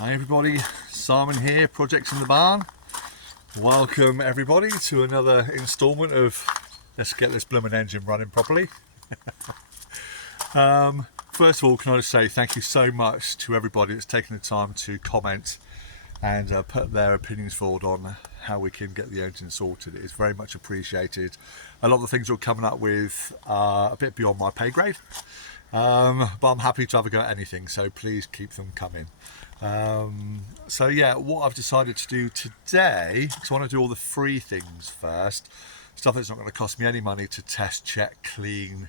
Hi everybody, Simon here, Projects in the Barn. Welcome everybody to another instalment of Let's Get This Blooming Engine Running Properly. First of all, can I just say thank you so much to everybody that's taken the time to comment and put their opinions forward on how we can get the engine sorted. It's very much appreciated. A lot of the things you're coming up with are a bit beyond my pay grade, but I'm happy to have a go at anything, so please keep them coming. So yeah, what I've decided to do today, because I want to do all the free things first, stuff that's not going to cost me any money to test, check, clean.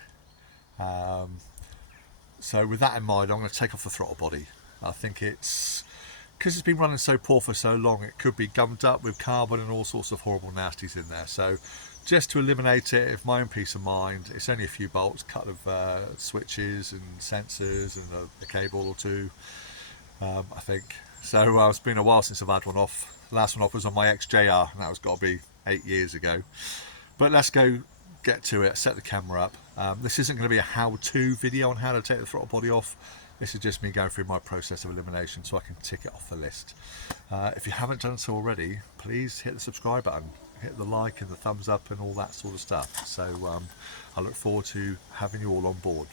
So with that in mind, I'm going to take off the throttle body. I think it's, because it's been running so poor for so long, it could be gummed up with carbon and all sorts of horrible nasties in there. So just to eliminate it, for my own peace of mind, it's only a few bolts, a couple of switches and sensors and a cable or two. I think so. It's been a while since I've had one off. The last one off was on my XKR, and that was got to be 8 years ago. But let's go get to it. Set the camera up. This isn't going to be a how-to video on how to take the throttle body off. This is just me going through my process of elimination so I can tick it off the list. If you haven't done so already, please hit the subscribe button, hit the like and the thumbs up and all that sort of stuff. So I look forward to having you all on board.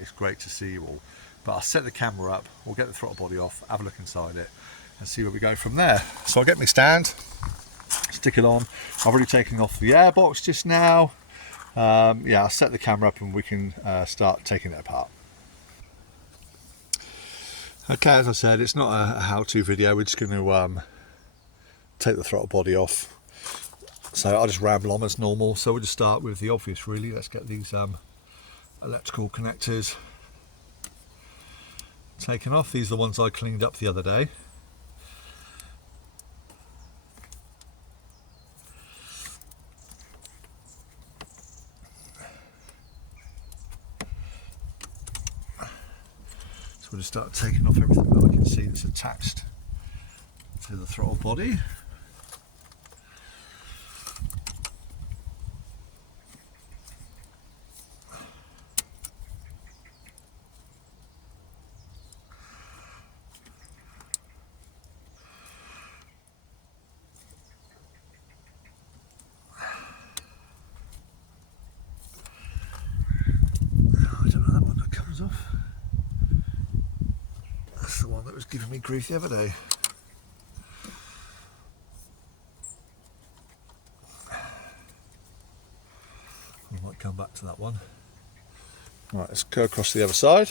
It's great to see you all. But I'll set the camera up, we'll get the throttle body off, have a look inside it and see where we go from there. So I'll get my stand, stick it on. I've already taken off the airbox just now. Yeah, I'll set the camera up and we can start taking it apart. Okay, as I said, it's not a how-to video. We're just going to take the throttle body off. So I'll just ramble on as normal. So we'll just start with the obvious really. Let's get these electrical connectors taken off. These are the ones I cleaned up the other day. So we'll just start taking off everything that I can see that's attached to the throttle body. I don't know that one that comes off. That's the one that was giving me grief the other day. I might come back to that one. Right, let's go across to the other side.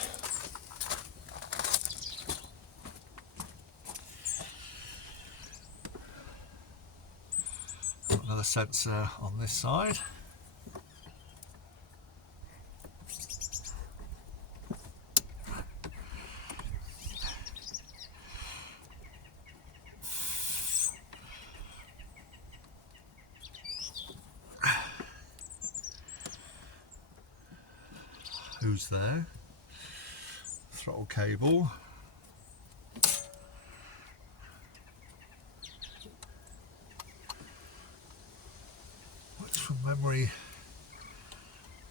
Another sensor on this side. Who's there? Throttle cable. Which from memory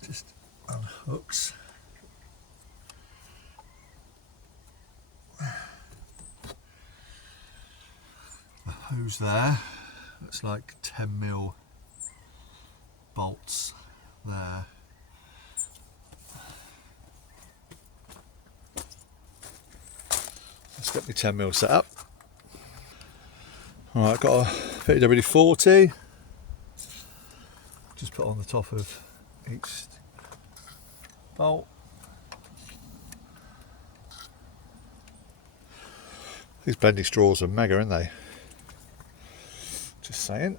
just unhooks. The hose there. Looks like 10mm bolts there. Let's get my 10mm set up. Alright, got a WD-40. Just put on the top of each bolt. These bendy straws are mega, aren't they? Just saying.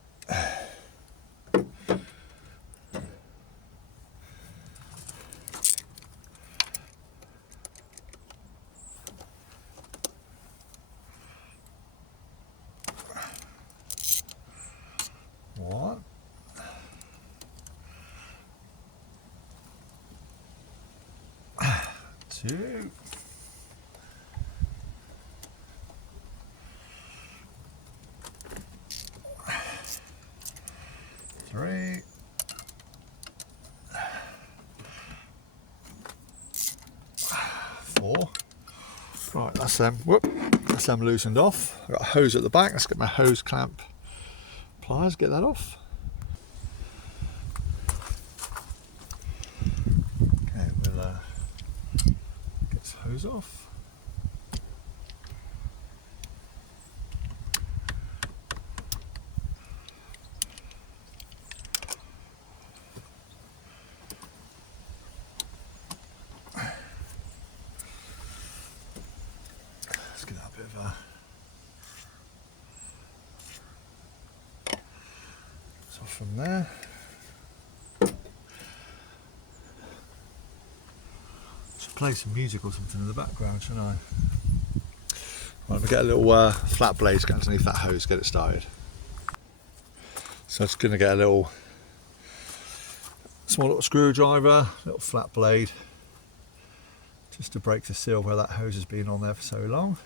One. Two. Three. 4. Right, that's them. Whoop. That's them loosened off. I've got a hose at the back. Let's get my hose clamp pliers, get that off. Okay, we'll get this hose off. Let's get that bit of so from there. Should play some music or something in the background, shouldn't I? Right, we'll get a little flat blade to get underneath that hose, get it started. So I'm just going to get a little small little screwdriver, little flat blade, just to break the seal where that hose has been on there for so long.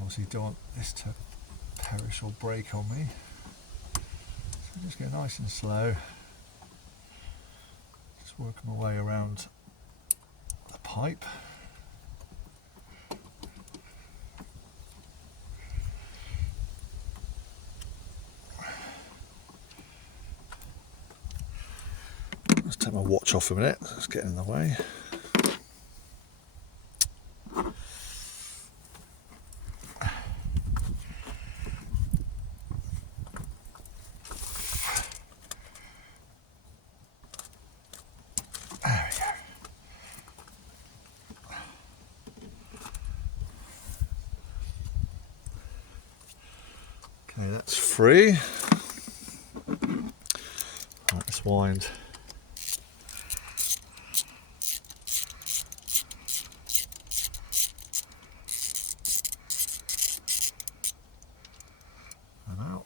Obviously don't want this to perish or break on me, so just go nice and slow, just working my way around the pipe. Let's take my watch off a minute, let's get in the way. Okay, that's free. Right, let's wind. And out.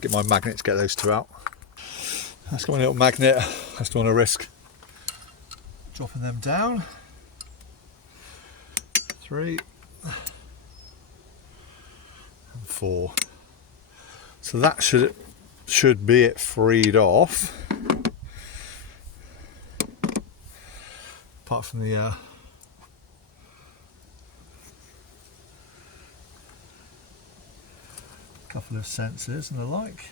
Get my magnet to get those two out. That's got my little magnet. I just don't want to risk dropping them down. 3 and 4. So that should be it freed off. Apart from the couple of sensors and the like.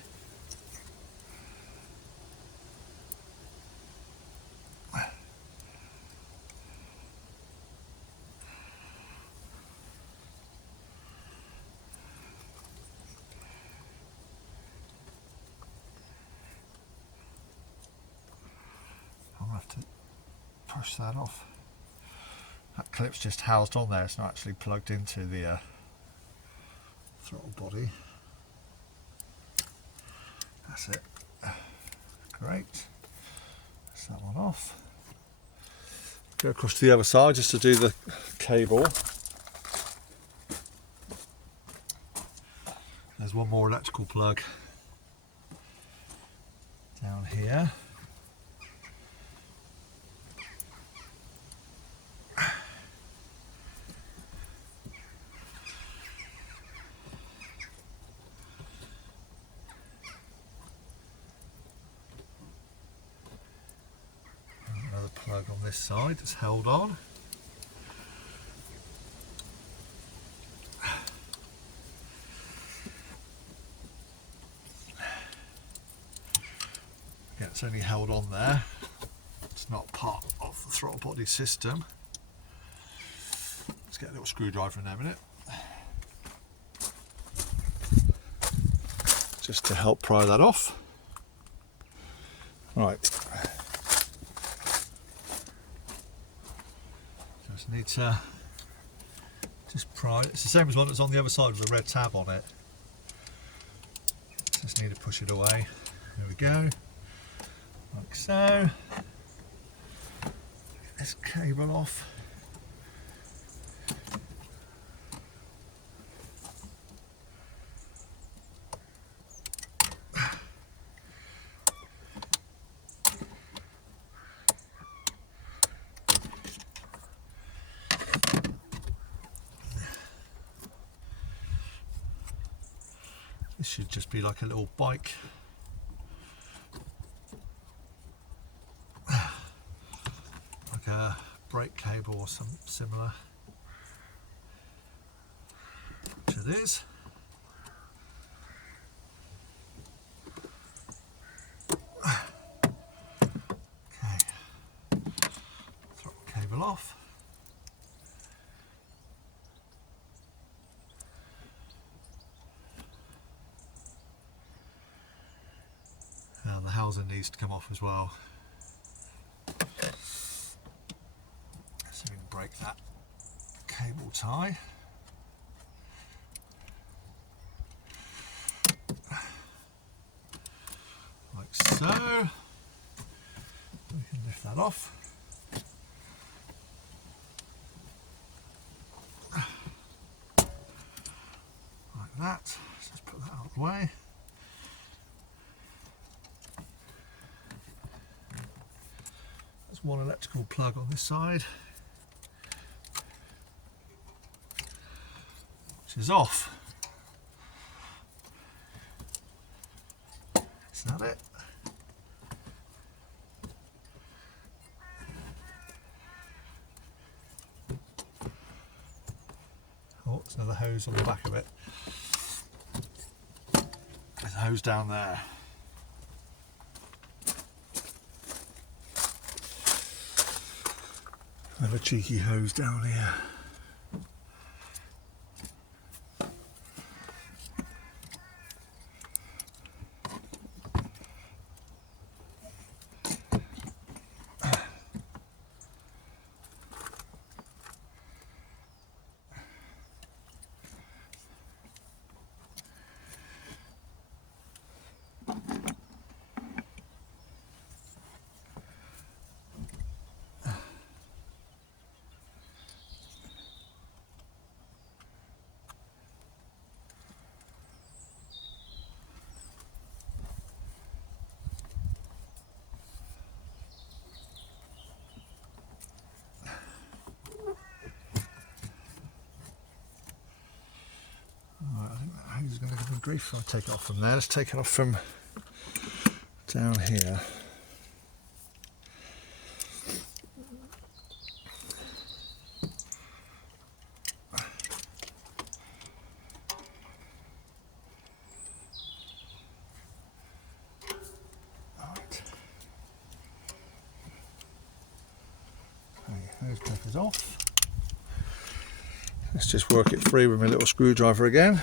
I'll have to push that off. That clip's just housed on there, it's not actually plugged into the throttle body. That's it. Great. That's that one off. Go across to the other side just to do the cable. There's one more electrical plug down here. this side, it's held on. Yeah, it's only held on there. It's not part of the throttle body system. Let's get a little screwdriver in there a minute. Just to help pry that off. Right. Just need to just pry it. It's the same as one that's on the other side with the red tab on it. Just need to push it away. There we go. Like so. Get this cable off. This should just be like a little bike. Like a brake cable or something similar. Which it is. Okay. Throttle cable off. Now the housing needs to come off as well. So we can break that cable tie. Like so. We can lift that off. Like that. Let's just put that out of the way. There's one electrical plug on this side, which is off. Is that it? Oh, there's another hose on the back of it. There's a hose down there. Another cheeky hose down here. He's going to give him grief if I take it off from there. Let's take it off from down here. Right. Okay, those papers off. Let's just work it free with my little screwdriver again.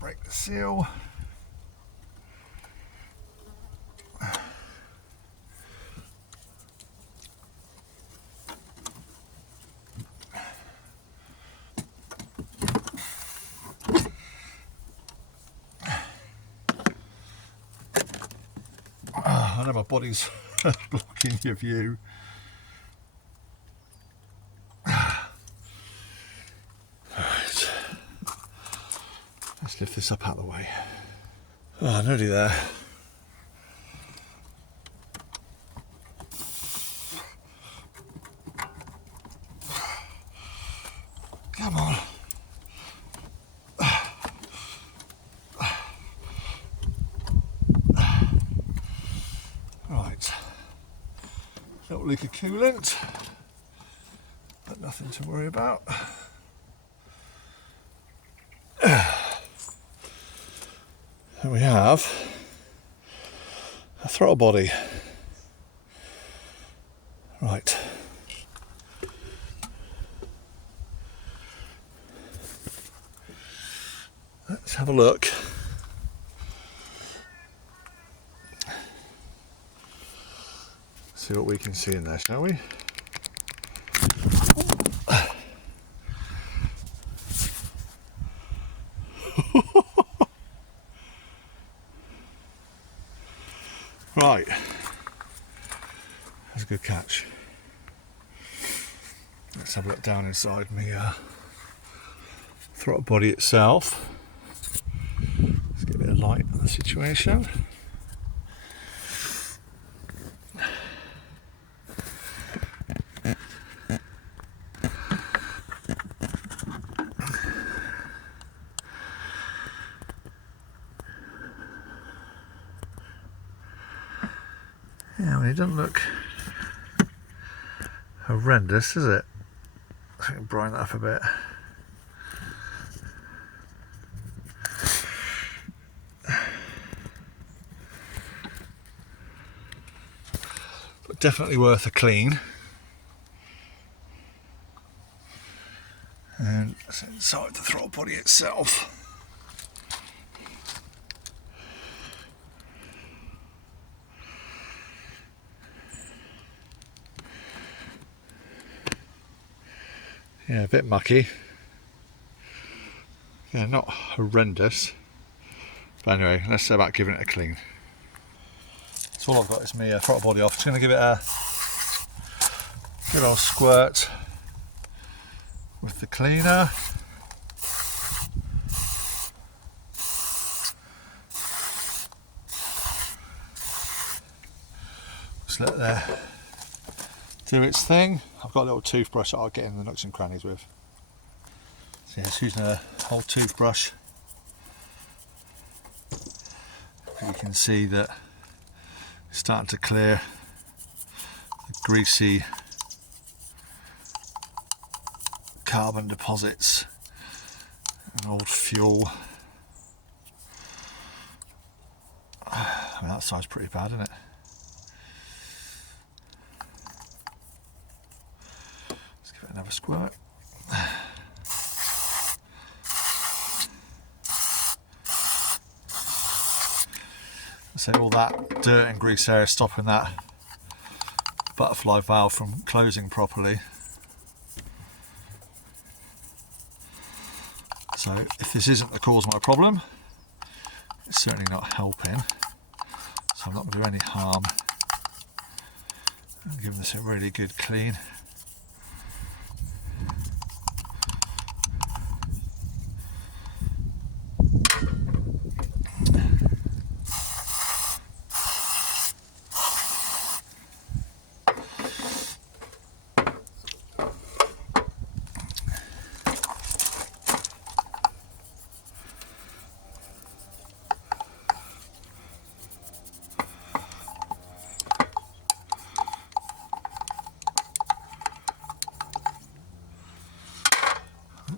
Break the seal. I know my body's blocking your view. Let's lift this up out of the way. Oh, nearly there. Come on. Right. Little leak of coolant, but nothing to worry about. And we have a throttle body. Right. Let's have a look. See what we can see in there, shall we? Right, that's a good catch. Let's have a look down inside my throttle body itself. Let's get a bit of light on the situation. Yeah, well, it doesn't look horrendous, does it? I can brine that up a bit. But definitely worth a clean. And that's inside the throttle body itself. Yeah, a bit mucky. Yeah, not horrendous. But anyway, let's see about giving it a clean. So all I've got is my throttle body off. Just going to give it a good old squirt with the cleaner. Just let it do its thing. I've got a little toothbrush that I'll get in the nooks and crannies with. So yeah, just using a old toothbrush. You can see that it's starting to clear the greasy carbon deposits and old fuel. I mean, that side's pretty bad, isn't it? Let's give it another squirt. So all that dirt and grease there is stopping that butterfly valve from closing properly. So if this isn't the cause of my problem, it's certainly not helping. So I'm not going to do any harm. I'm giving this a really good clean.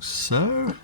So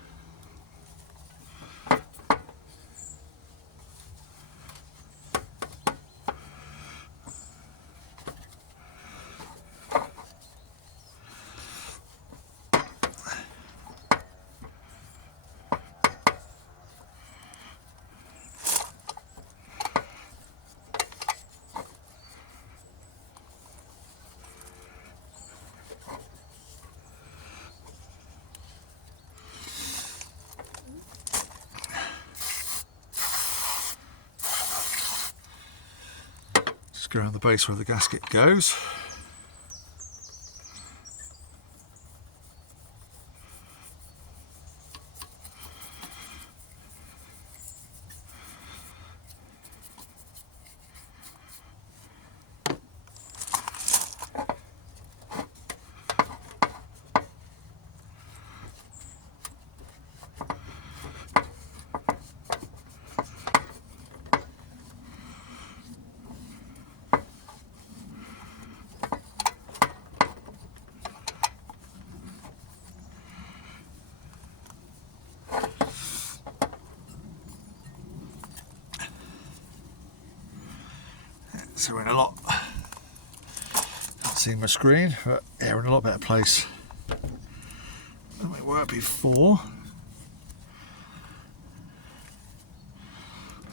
go around the base where the gasket goes. So we're in a lot, can't see my screen, but yeah, we're in a lot better place than we were before.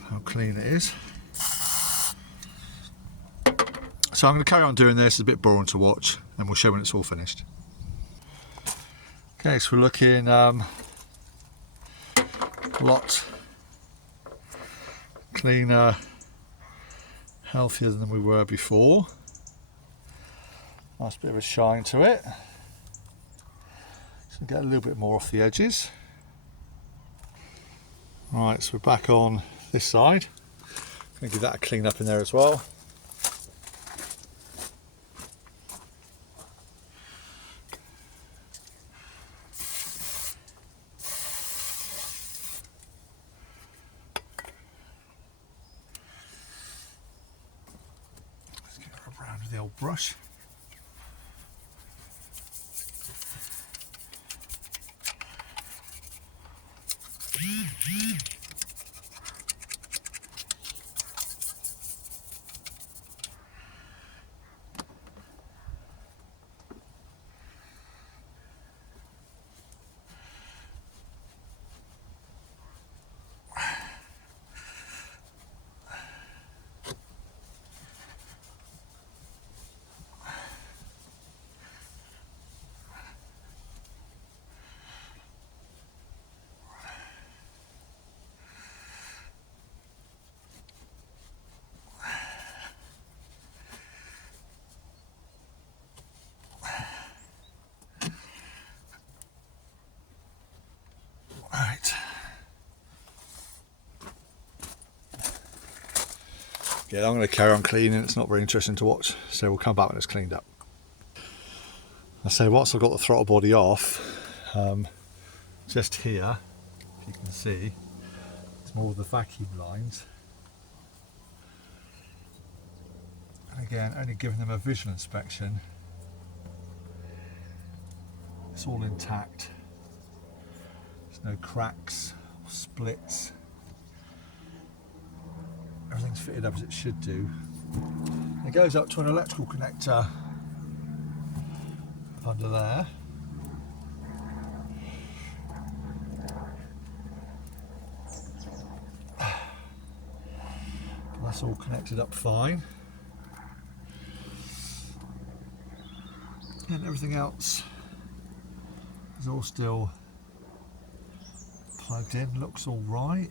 How clean it is. So I'm going to carry on doing this, it's a bit boring to watch, and we'll show when it's all finished. Okay, so we're looking a lot cleaner, healthier than we were before. Nice bit of a shine to it. So get a little bit more off the edges. Right, so we're back on this side. Going to give that a clean up in there as well. Let's get her around with the old brush. Right. Yeah, I'm going to carry on cleaning. It's not very interesting to watch, so we'll come back when it's cleaned up. I say once I've got the throttle body off, just here, if you can see, it's more of the vacuum lines. And again, only giving them a visual inspection. It's all intact. There's no cracks or splits. Everything's fitted up as it should do. It goes up to an electrical connector up under there. That's all connected up fine. And everything else is all still plugged in, looks all right.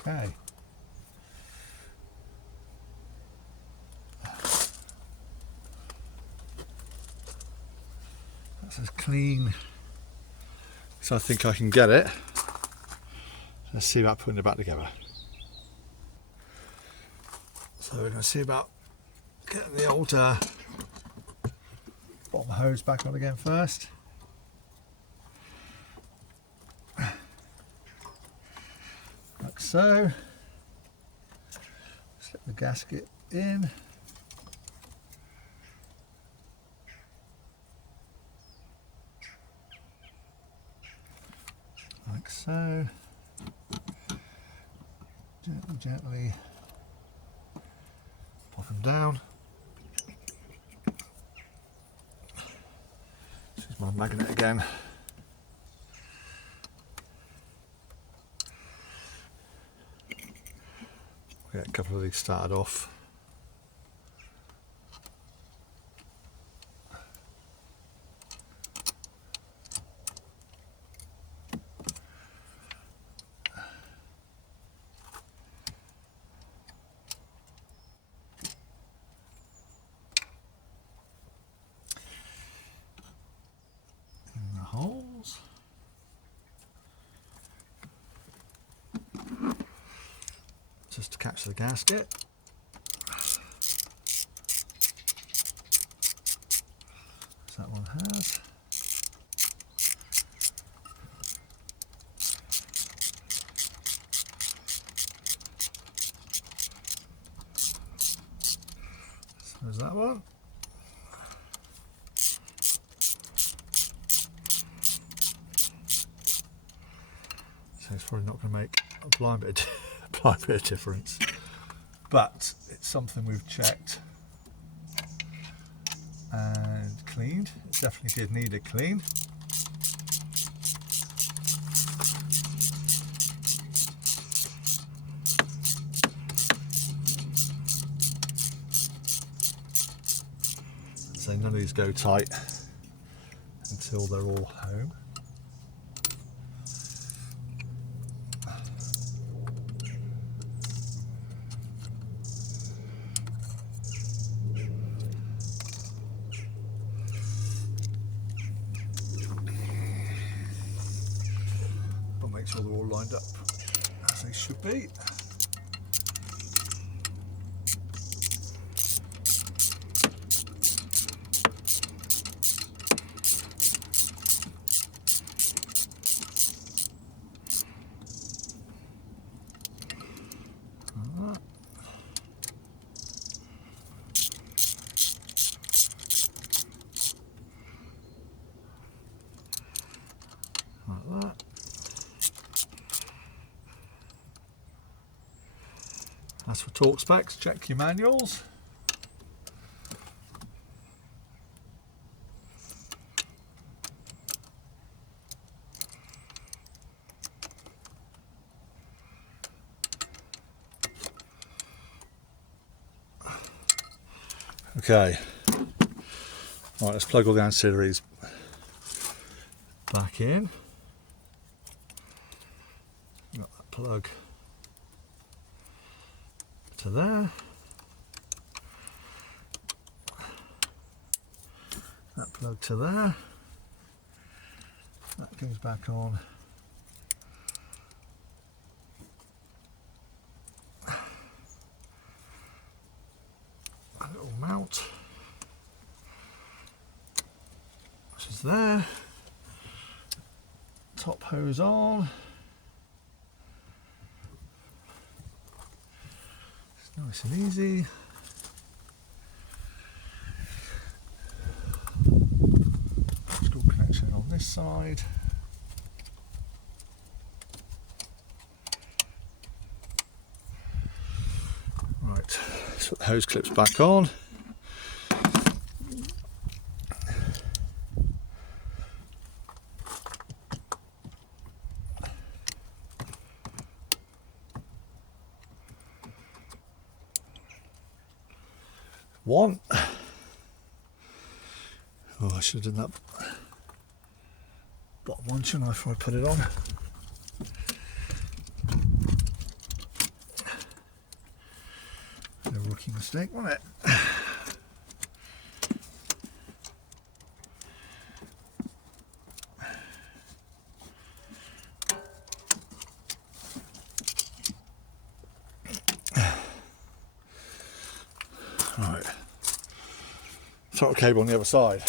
Okay. That's as clean as I think I can get it. Let's see about putting it back together. So we're going to see about getting the old bottom hose back on again first. Like so. Slip the gasket in. Like so. Gently, gently pop them down. This is my magnet again. Get a couple of these started off. In the holes. Just to catch the gasket. As that one has. There's that one. So it's probably not going to make a blind bit of difference, but it's something we've checked and cleaned. It definitely did need a clean. So none of these go tight until they're all home. But make sure they're all lined up as they should be. Like that. As for torque specs, check your manuals. Okay, right, let's plug all the ancillaries back in. Got that plug to there, that plug to there, that goes back on. A little mount, which is there, top hose on. Nice and easy. Electrical connection on this side. Right, let's put the hose clips back on. One. Oh, I should have done that bottom one, shouldn't I, before I put it on? A rookie mistake, wasn't it? Right, throttle cable on the other side.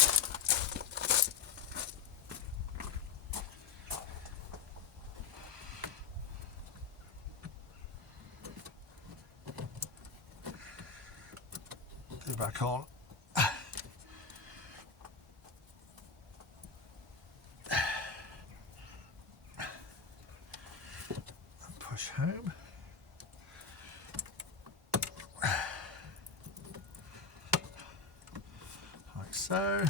Put it back on. And push home. So,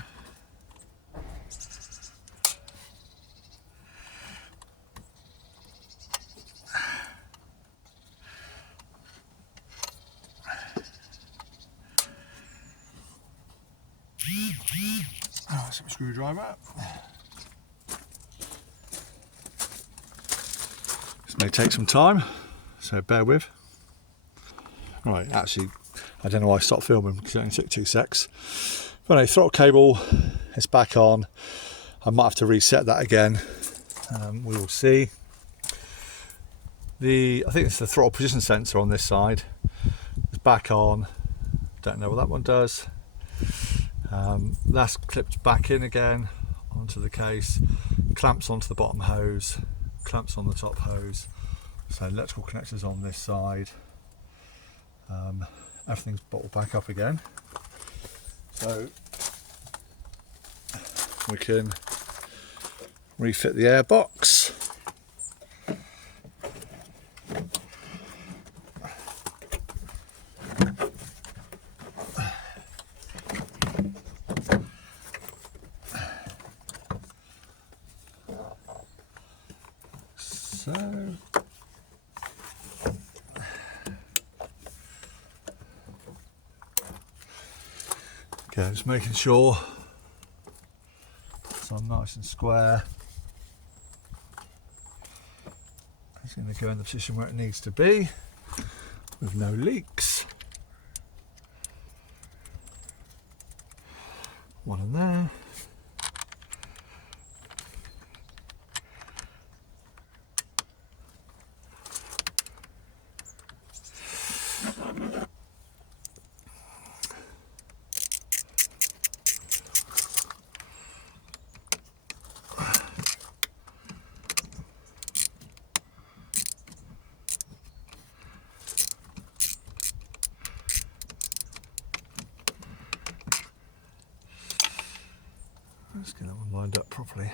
some screwdriver. This may take some time, so bear with. Right, actually, I don't know why I stopped filming because it only took 2 secs. But anyway, throttle cable is back on. I might have to reset that again. We will see. I think it's the throttle position sensor on this side. It's back on. Don't know what that one does. That's clipped back in again onto the case. Clamps onto the bottom hose. Clamps on the top hose. So electrical connectors on this side. Everything's bottled back up again. So we can refit the airbox. So okay, just making sure it's on nice and square. It's going to go in the position where it needs to be with no leaks. One in there. Let's get that one lined up properly.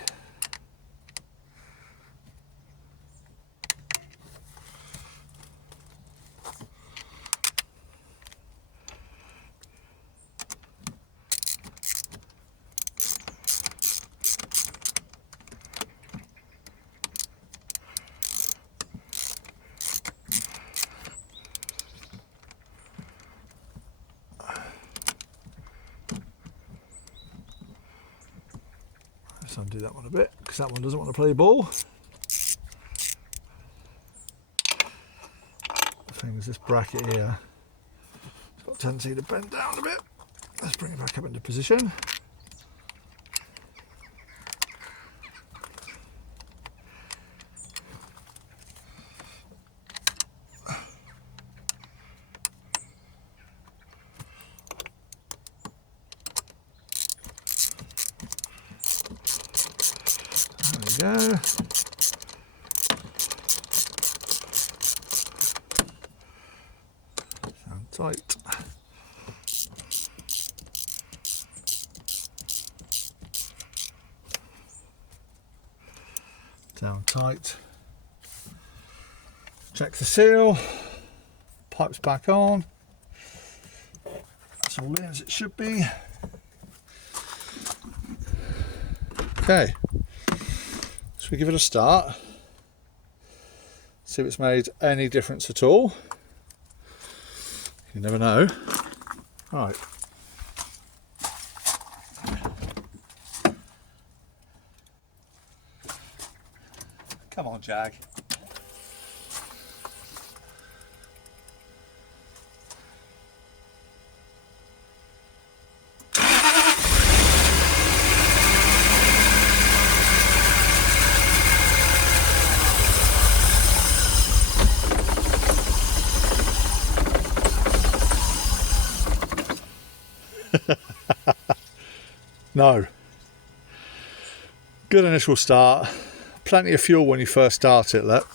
Let's undo that one a bit because that one doesn't want to play ball. The thing is, this bracket here, it's got a tendency to bend down a bit. Let's bring it back up into position. There we go. Sound tight. Down tight. Check the seal. Pipes back on. That's all in as it should be. Okay. So we give it a start, see if it's made any difference at all. You never know. Right. Come on, Jag. No. Good initial start. Plenty of fuel when you first start it, look.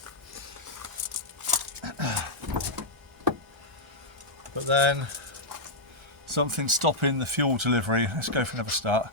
But then something stopping the fuel delivery. Let's go for another start.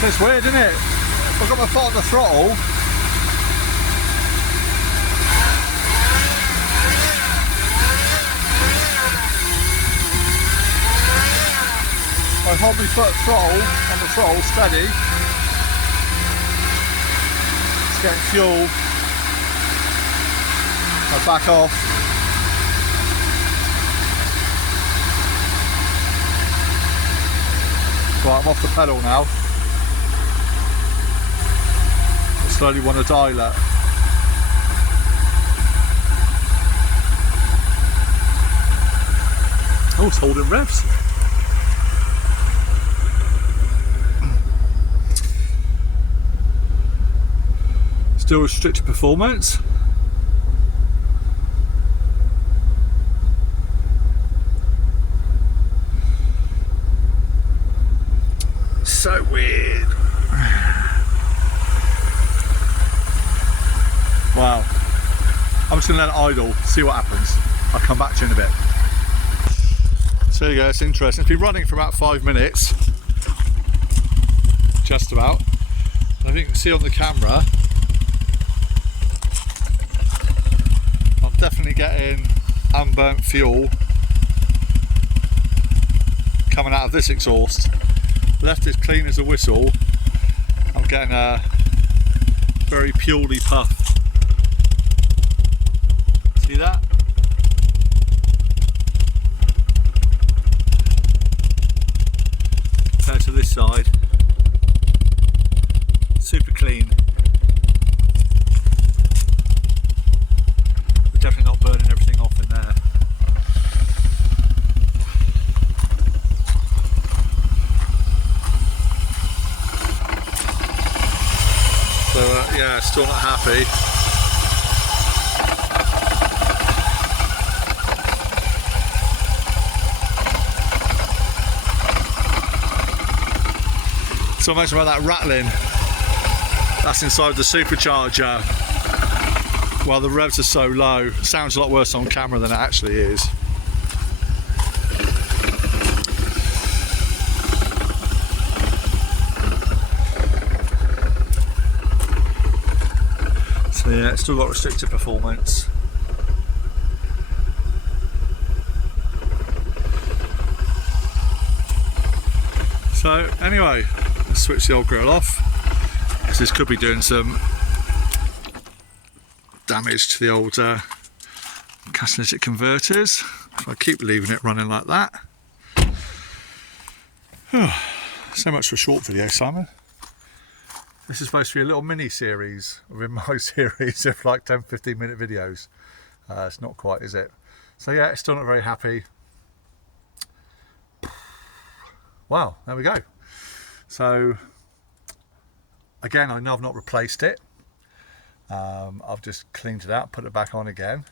It's weird, isn't it? I've got my foot on the throttle. I hold my foot throttle on the throttle steady. It's getting fuel. I back off. Right, I'm off the pedal now. Slowly want to dial it. Oh, it's holding revs. Still restricted performance. So weird. Wow. I'm just going to let it idle, see what happens. I'll come back to you in a bit. So there you go, it's interesting. It's been running for about 5 minutes. Just about. I think you can see on the camera, I'm definitely getting unburnt fuel coming out of this exhaust. Left is clean as a whistle. I'm getting a very purely puff. See that? Compared to this side, super clean. We're definitely not burning everything off in there. So yeah, still not happy. So much about that rattling. That's inside the supercharger. While the revs are so low, it sounds a lot worse on camera than it actually is. So yeah, it's still got restricted performance. So anyway, let's switch the old grill off. This could be doing some damage to the old catalytic converters if I keep leaving it running like that. So much for a short video, Simon. This is supposed to be a little mini series within my series of like 10-15 minute videos. It's not quite, is it? So yeah, it's still not very happy. Wow, there we go. So again, I know I've not replaced it. I've just cleaned it out, put it back on again.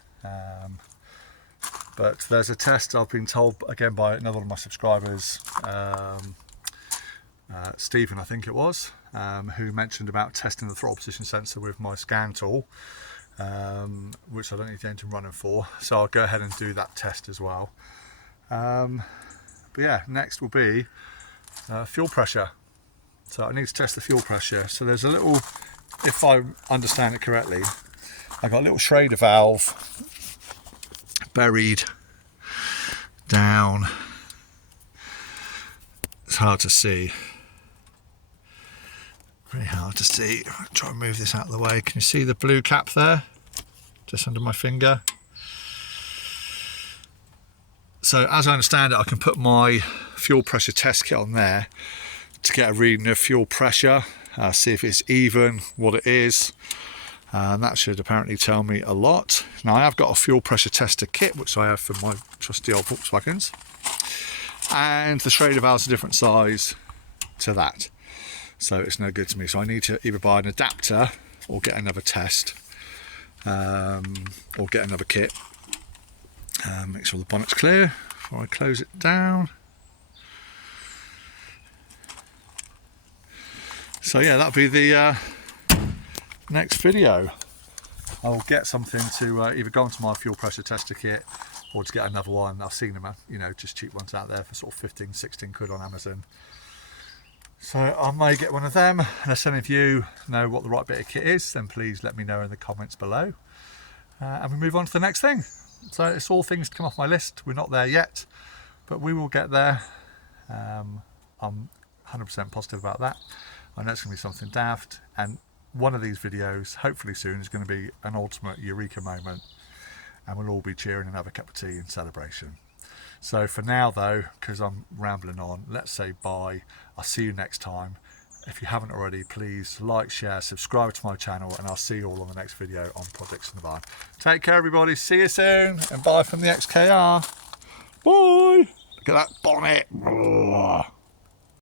But there's a test I've been told again by another one of my subscribers, Stephen I think it was, who mentioned about testing the throttle position sensor with my scan tool, which I don't need the engine running for, so I'll go ahead and do that test as well. But yeah, next will be fuel pressure. So I need to test the fuel pressure. So there's a little, if I understand it correctly, I've got a little Schrader valve buried down. It's hard to see. Very hard to see. I'll try and move this out of the way. Can you see the blue cap there? Just under my finger. So as I understand it, I can put my fuel pressure test kit on there to get a reading of fuel pressure, see if it's even, what it is, and that should apparently tell me a lot. Now I have got a fuel pressure tester kit, which I have for my trusty old Volkswagens, and the Schrader valve's a different size to that, so it's no good to me. So I need to either buy an adapter or get another test, or get another kit. Make sure the bonnet's clear before I close it down. So yeah, that'll be the next video. I'll get something to either go onto my fuel pressure tester kit or to get another one. I've seen them, you know, just cheap ones out there for sort of 15, 16 quid on Amazon. So I may get one of them. And if any of you know what the right bit of kit is, then please let me know in the comments below. And we move on to the next thing. So it's all things to come off my list. We're not there yet, but we will get there. I'm 100% positive about that. I know it's going to be something daft, and one of these videos, hopefully soon, is going to be an ultimate eureka moment, and we'll all be cheering and have a cup of tea in celebration. So for now though, because I'm rambling on, let's say bye. I'll see you next time. If you haven't already, please like, share, subscribe to my channel, and I'll see you all on the next video on projects in the barn. Take care, everybody. See you soon, and bye from the XKR. Bye. Look at that bonnet.